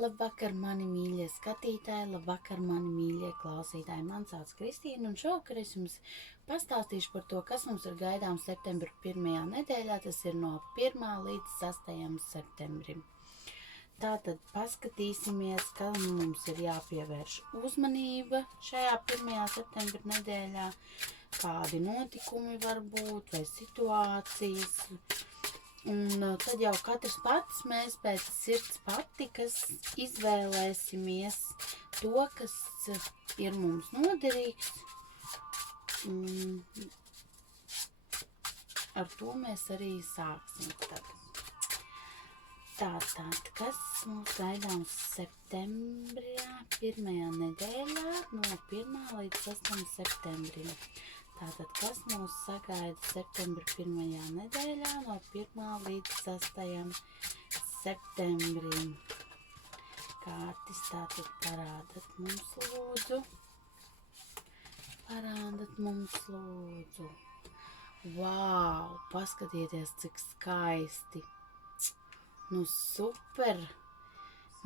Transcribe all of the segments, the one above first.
Labvakar, mani mīļie skatītāji, labvakar, mani mīļie klausītāji. Man sauc Kristīna, un šovakar es jums pastāstīšu par to, kas mums ir gaidāms septembra pirmajā nedēļā. Tas ir no 1. līdz 6. septembrim. Tātad paskatīsimies, ka mums ir jāpievērš uzmanība šajā 1. septembra nedēļā, kādi notikumi var būt vai situācijas. Un tad jau katrs pats mēs pēc sirds patikas izvēlēsimies to, kas ir mums noderīgs. Ar to mēs arī sāksim tagad. Tātad, kas mums gaidāms septembrī, 1. nedēļā, no 1. līdz 6. septembrim. Tātad, kas mūs sagaida septembra 1. nedēļā no 1. līdz 6. septembrim. Kārtis tātad parādat mums lūdzu. Parādat mums lūdzu. Vau, paskatieties, cik skaisti. Nu super.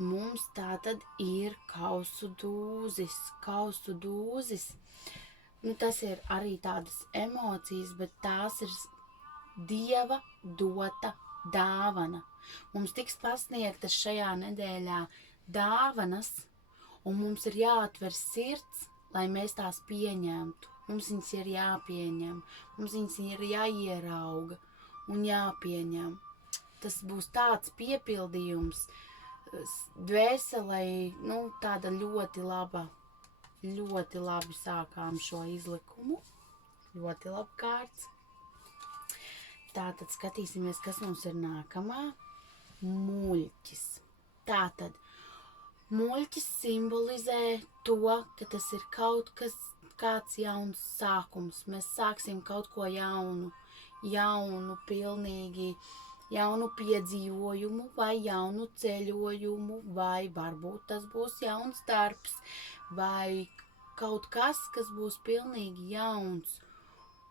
Mums tātad ir kausu dūzis. Nu, tas ir arī tādas emocijas, bet tās ir Dieva dota dāvana. Mums tiks pasniegtas šajā nedēļā dāvanas, un mums ir jāatver sirds, lai mēs tās pieņemtu. Mums viņas ir jāpieņem, mums viņas ir jāierauga un jāpieņem. Tas būs tāds piepildījums dvēselei, nu, tāda ļoti laba. Ļoti labi sākām šo izlikumu. Ļoti labi kārts. Tātad skatīsimies, kas mums ir nākamā. Muļķis. Tātad, muļķis simbolizē to, ka tas ir kaut kas, kāds jauns sākums. Mēs sāksim kaut ko jaunu, pilnīgi jaunu piedzīvojumu vai jaunu ceļojumu, vai varbūt tas būs jauns darbs, vai kaut kas, kas būs pilnīgi jauns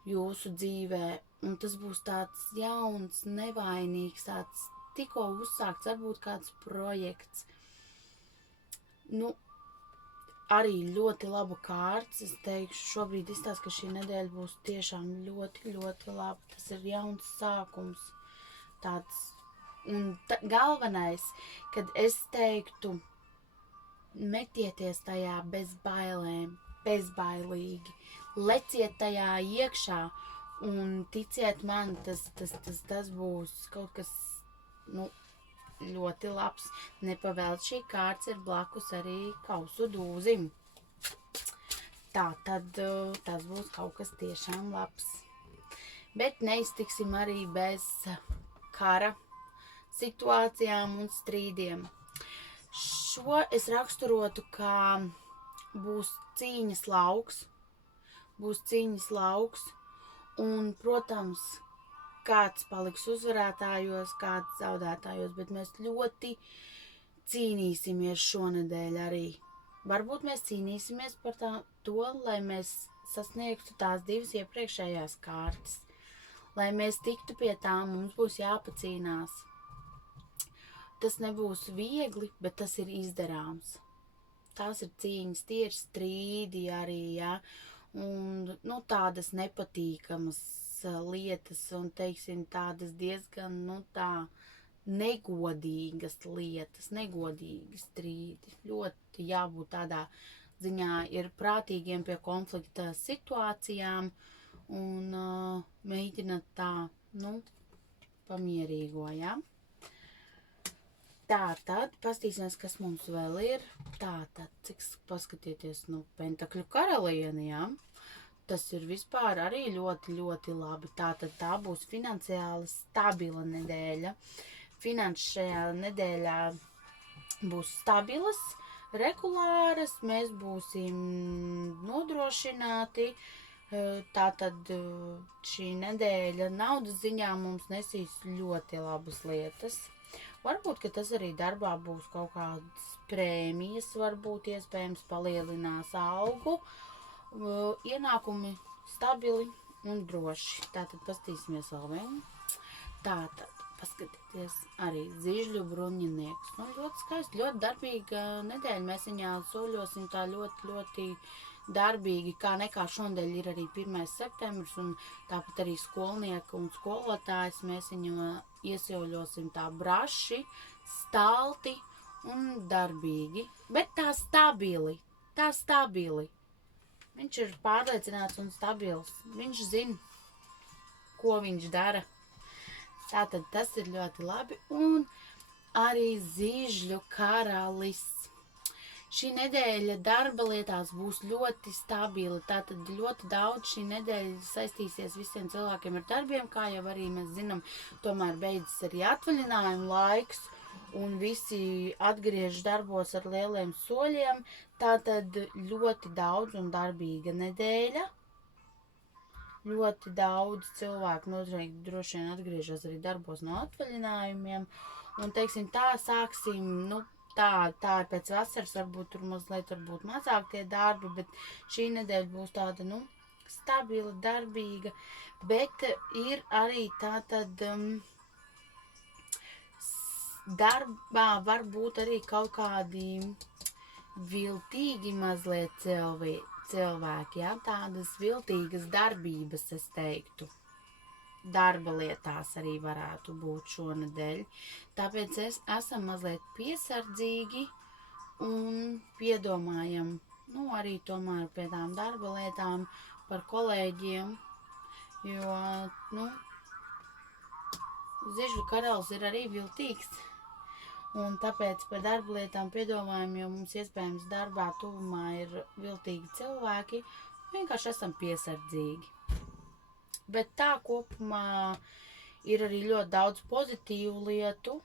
jūsu dzīvē, un tas būs tāds jauns, nevainīgs, tāds tikko uzsākts, varbūt kāds projekts. Nu, arī ļoti laba kārts, es teikšu, šobrīd izstāst, ka šī nedēļa būs tiešām ļoti, ļoti laba. Tas ir jauns sākums, tāds, un galvenais, kad es teiktu, metieties tajā bez bailēm, bezbailīgi. Leciet tajā iekšā un ticiet man, tas būs kaut kas, nu, ļoti labs. Nepavēlt šī kārts ir blakus arī kausu dūzim. Tātad tas būs kaut kas tiešām labs. Bet neiztiksim arī bez kara situācijām un strīdiem. Šo es raksturotu, kā būs cīņas lauks, un, protams, kāds paliks uzvarētājos, kāds zaudētājos, bet mēs ļoti cīnīsimies šonedēļ arī. Varbūt mēs cīnīsimies par to, lai mēs sasniegtu tās divas iepriekšējās kārtas. Lai mēs tiktu pie tām, mums būs jāpacīnās. Tas nebūs viegli, bet tas ir izdarāms. Tās ir cīņas, tie ir strīdi arī, ja? Un, nu, tādas nepatīkamas lietas un, teiksim, tādas diezgan, nu, tā negodīgas lietas, negodīgi strīdi. Ļoti jābūt tādā ziņā ir prātīgiem pie konflikta situācijām un mēģināt tā, nu, pamierīgo, ja? Tātad, pastīsimies, kas mums vēl ir. Tātad, cik paskatieties, nu, pentakļu karalieni, jā. Tas ir vispār arī ļoti, ļoti labi. Tātad tā būs finansiāli stabila nedēļa. Finanses šajā nedēļā būs stabilas, regulāras, mēs būsim nodrošināti. Tātad šī nedēļa naudas ziņā mums nesīs ļoti labas lietas. Varbūt, ka tas arī darbā būs kaut kādas prēmijas, varbūt iespējams palielinās algu, ienākumi stabili un droši. Tātad pastīsimies vēl vienu. Tātad paskatieties arī Zižļu bruņinieks. Nu, ļoti skaisti, ļoti darbīga nedēļa. Mēs viņā soļosim tā ļoti, ļoti darbīgi, kā nekā šonadēļ ir arī 1. septembris, un tāpat arī skolnieki un skolotājs. Mēs viņu iesauļosim tā braši, stalti un darbīgi. Bet tā stabili. Viņš ir pārliecināts un stabils. Viņš zina, ko viņš dara. Tātad tas ir ļoti labi. Un arī Zižļu karalis. Šī nedēļa darba lietās būs ļoti stabila. Tātad ļoti daudz šī nedēļa saistīsies visiem cilvēkiem ar darbiem, kā jau arī mēs zinām, tomēr beidzas arī atvaļinājuma laiks. Un visi atgriežas darbos ar lieliem soļiem. Tātad ļoti daudz un darbīga nedēļa. Ļoti daudz cilvēku noteikti droši vien atgriežas arī darbos no atvaļinājumiem. Un, teiksim, tā sāksim, tā ir pēc vasaras, varbūt tur varbūt mazāk tie darbi, bet šī nedēļa būs tāda, stabila, darbīga. Bet ir arī tātad... Darbā var būt arī kaut kādi viltīgi mazliet cilvēki, ja? Tādas viltīgas darbības, es teiktu. Darba lietās arī varētu būt šonadēļ. Tāpēc esam mazliet piesardzīgi un piedomājam, arī tomēr pie tām darba lietām par kolēģiem, jo, Zižļu karalis ir arī viltīgs. Un tāpēc par darba lietām piedomājam, jo mums iespējams darbā tuvumā ir viltīgi cilvēki. Vienkārši esam piesardzīgi. Bet tā kopumā ir arī ļoti daudz pozitīvu lietu.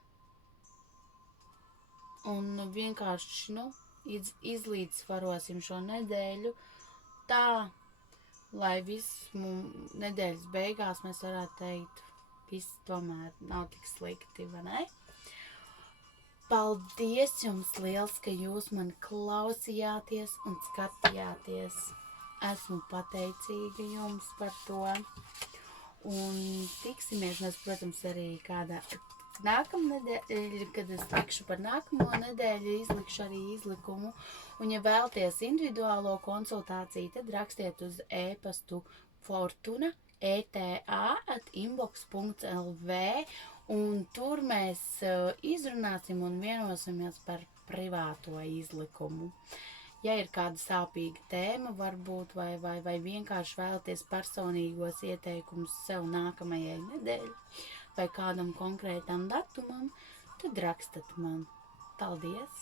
Un vienkārši, izlīdzsvarosim šo nedēļu tā, lai viss nedēļas beigās mēs varētu teikt, viss tomēr nav tik slikti, vai ne? Paldies jums liels, ka jūs mani klausījāties un skatījāties. Esmu pateicīga jums par to. Un tiksimies mēs, protams, arī kādā nākamnedēļ, kad es tikšu par nākamo nedēļu, izlikšu arī izlikumu. Un ja vēlties individuālo konsultāciju, tad rakstiet uz e-pastu Fortuna eta@inbox.lv, un tur mēs izrunāsim un vienosimies par privāto izlikumu. Ja ir kāda sāpīga tēma varbūt, vai vienkārši vēlaties personīgos ieteikumus sev nākamajai nedēļai, vai kādam konkrētam datumam, tad rakstat man. Paldies!